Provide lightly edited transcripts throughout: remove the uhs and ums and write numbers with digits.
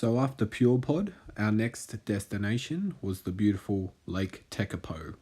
So after Pure Pod, our next destination was the beautiful Lake Tekapo.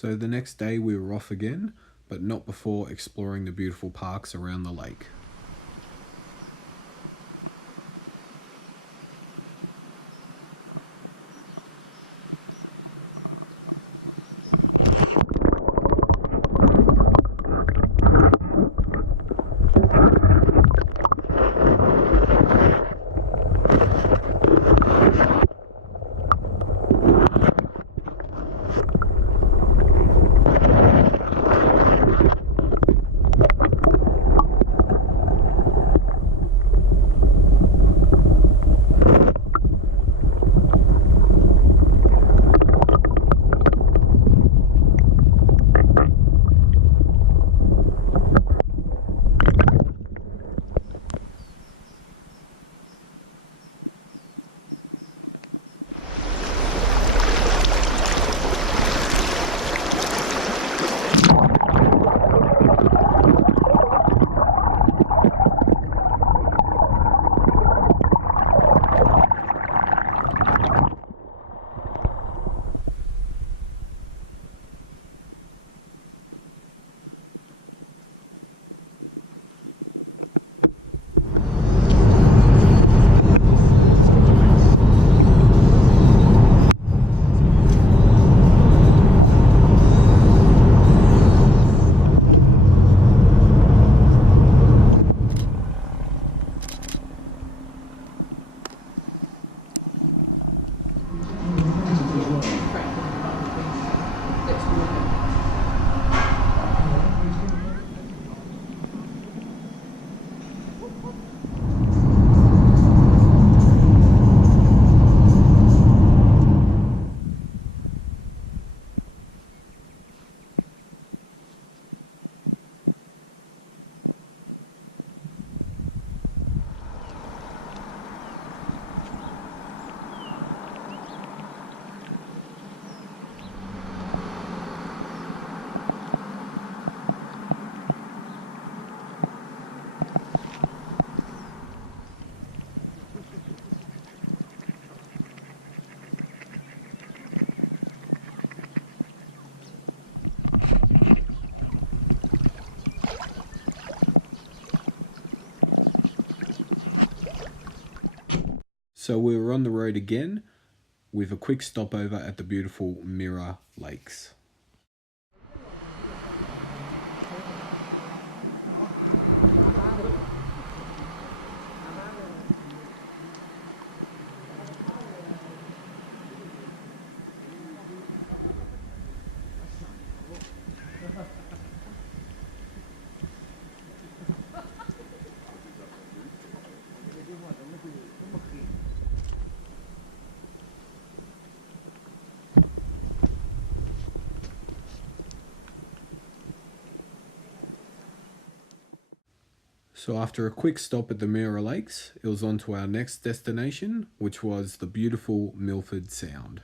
So the next day we were off again, but not before exploring the beautiful parks around the lake. So we were on the road again with a quick stopover at the beautiful Mirror Lakes. So after a quick stop at the Mirror Lakes, it was on to our next destination, which was the beautiful Milford Sound.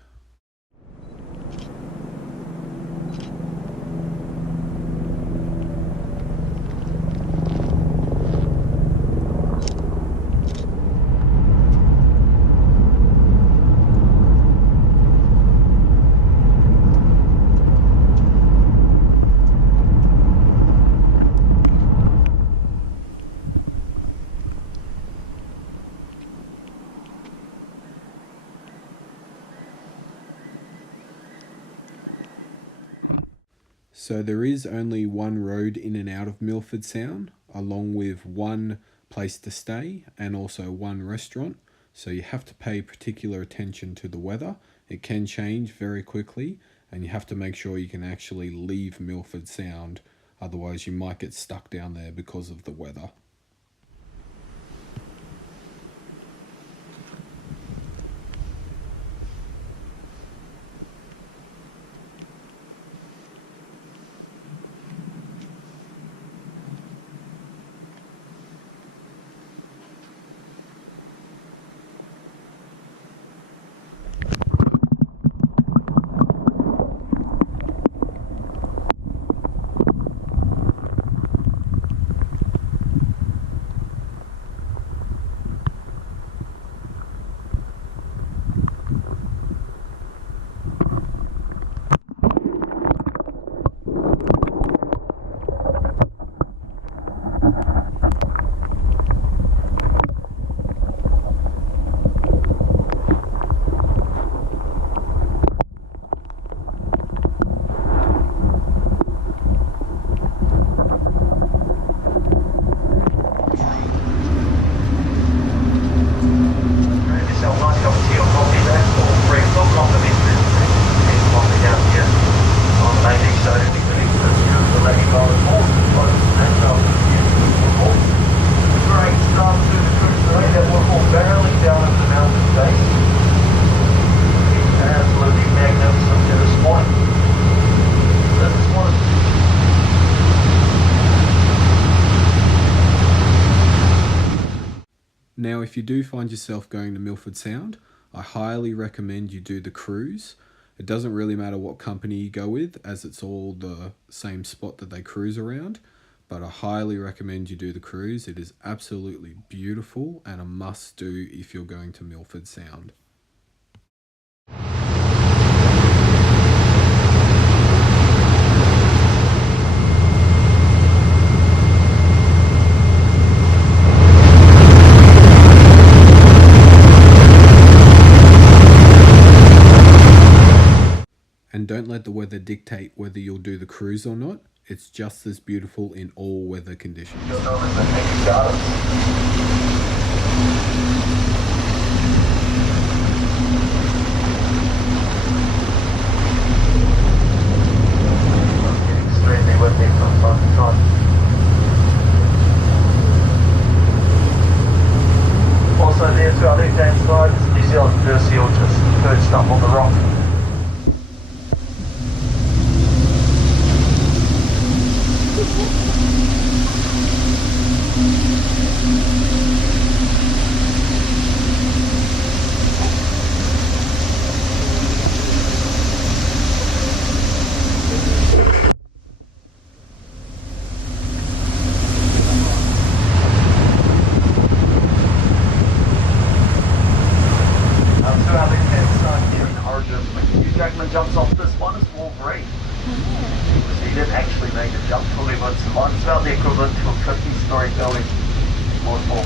So there is only one road in and out of Milford Sound, along with one place to stay and also one restaurant. So you have to pay particular attention to the weather. It can change very quickly, and you have to make sure you can actually leave Milford Sound. Otherwise you might get stuck down there because of the weather. Now, if you do find yourself going to Milford Sound, I highly recommend you do the cruise. It doesn't really matter what company you go with, as it's all the same spot that they cruise around, but I highly recommend you do the cruise. It is absolutely beautiful and a must do if you're going to Milford Sound. And don't let the weather dictate whether you'll do the cruise or not. It's just as beautiful in all weather conditions. Extremely windy from time to time. Also there to our left hand side is New Zealand fur seal just perched up on the rock. Jumps off this one is Wolverine. He didn't actually make a jump fully, but it's about the equivalent to a 50-story building. More.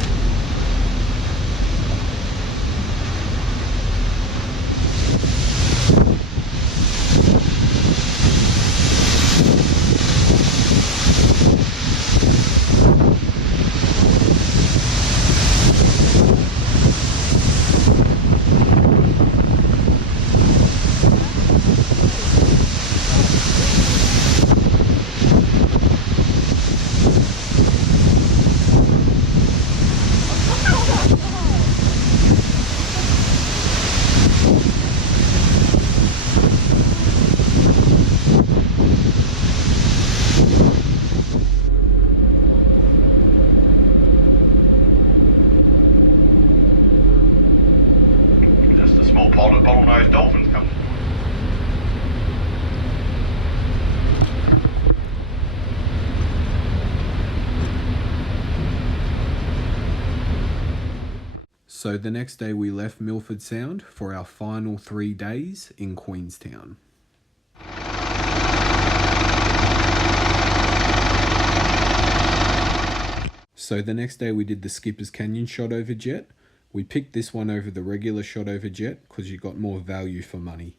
So the next day we left Milford Sound for our final 3 days in Queenstown. So the next day we did the Skipper's Canyon shot over jet. We picked this one over the regular shot over jet because you got more value for money.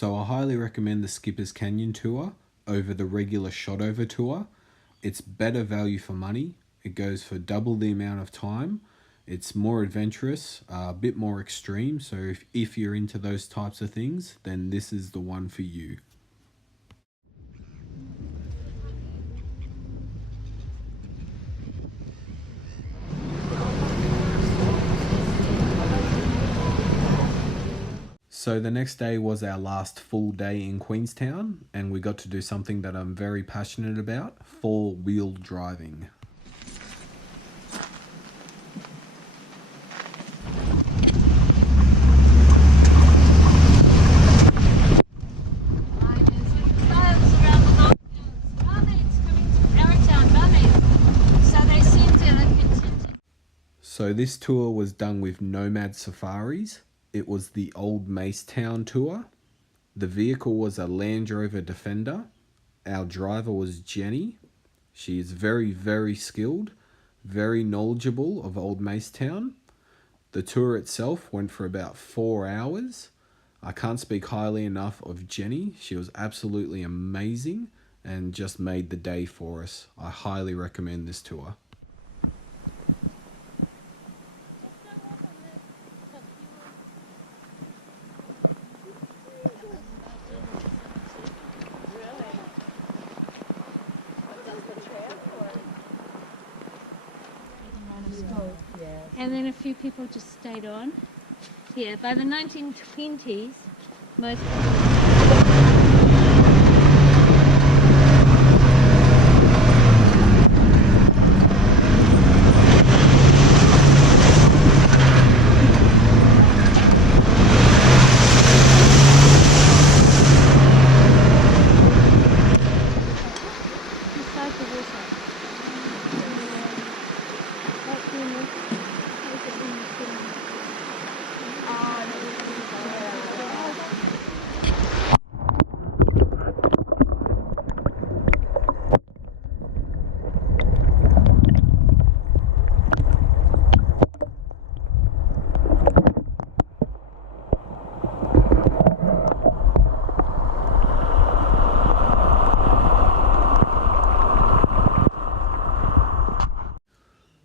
So I highly recommend the Skipper's Canyon tour over the regular Shotover tour. It's better value for money. It goes for double the amount of time. It's more adventurous, a bit more extreme. So if you're into those types of things, then this is the one for you. So the next day was our last full day in Queenstown, and we got to do something that I'm very passionate about, four-wheel driving. So this tour was done with Nomad Safaris. It was the Old Macetown tour. The vehicle was a Land Rover Defender. Our driver was Jenny. She is very, very skilled, very knowledgeable of Old Macetown. The tour itself went for about 4 hours. I can't speak highly enough of Jenny. She was absolutely amazing and just made the day for us. I highly recommend this tour. And then a few people just stayed on. Yeah, by the 1920s, most beside the water.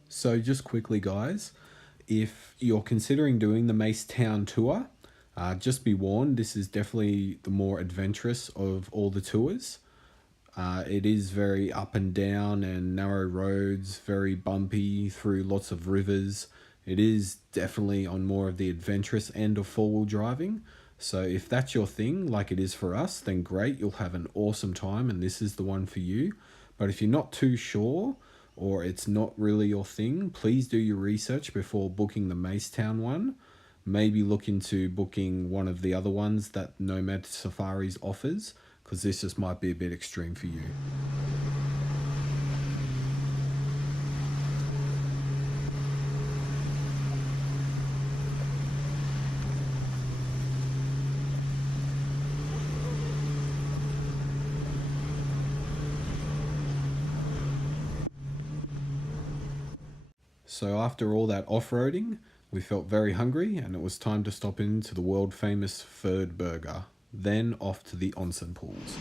So just quickly, guys, if you're considering doing the Macetown tour, just be warned, this is definitely the more adventurous of all the tours. It is very up and down and narrow roads, very bumpy through lots of rivers. It is definitely on more of the adventurous end of four-wheel driving. So if that's your thing, like it is for us, then great, you'll have an awesome time and this is the one for you. But if you're not too sure, or it's not really your thing, please do your research before booking the Macetown one. Maybe look into booking one of the other ones that Nomad Safaris offers, because this just might be a bit extreme for you. So after all that off-roading, we felt very hungry and it was time to stop into the world famous Ferd Burger. Then off to the onsen pools.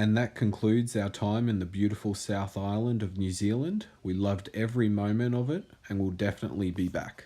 And that concludes our time in the beautiful South Island of New Zealand. We loved every moment of it and we'll definitely be back.